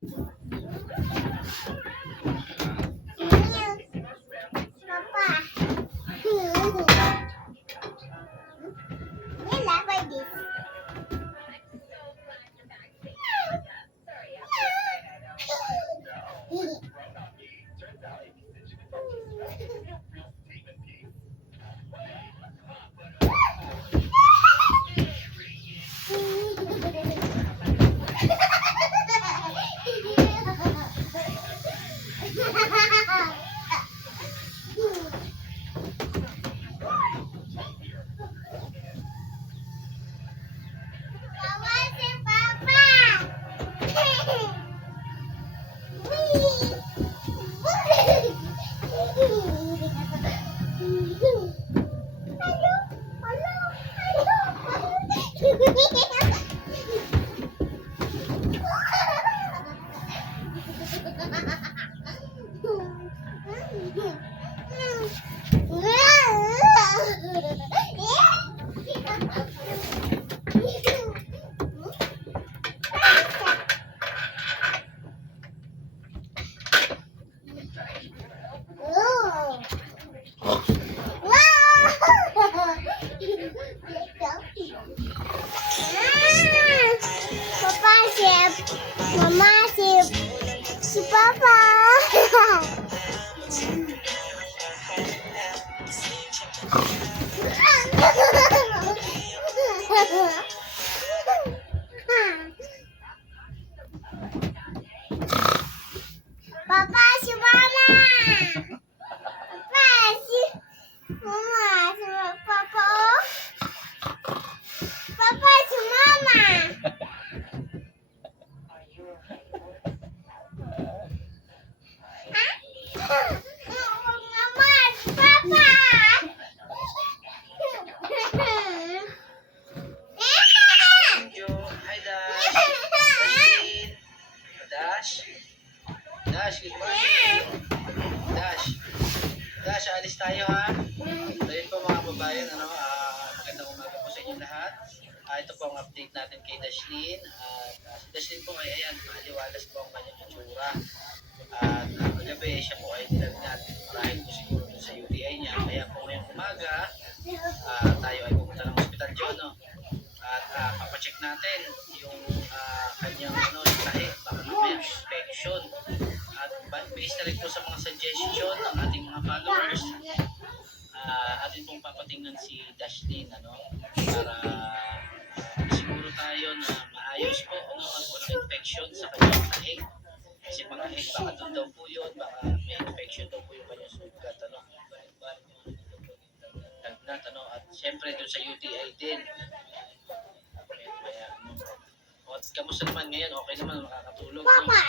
Papa, Mama, si Papa. Papa, si Mama. Papa, si Mama, si Papa. Papa, si Mama. Mama, si Papa. Hi, Dash. Dash, good morning. Dash, alis tayo ha. So yun po mga babayan, magandang umaga po sa inyo lahat. Ito po ang update natin kay Dashlyn. Si Dashlyn po ay ayan, maliwalas po ang kanyang itsura. At kagabi siya po ay nilagnat. Marahil po siguro sa UTI niya. Kaya po ngayong umaga, tayo ay pupunta ng hospital dyan. No? At papacheck natin yung kanyang yung tahi, baka may infection. At based na rin po sa mga suggestion ng ating mga followers, atin pong papatingnan si Dashlyn para siguro tayo na maayos po at walang infection sa kanyang tahi. Kasi mga egg, baka doon daw po yun, baka may infection daw po yung kanyang sugat. At syempre doon sa UTI din. Kaya, kamusta naman ngayon? Okay naman, makakatulog. Papa,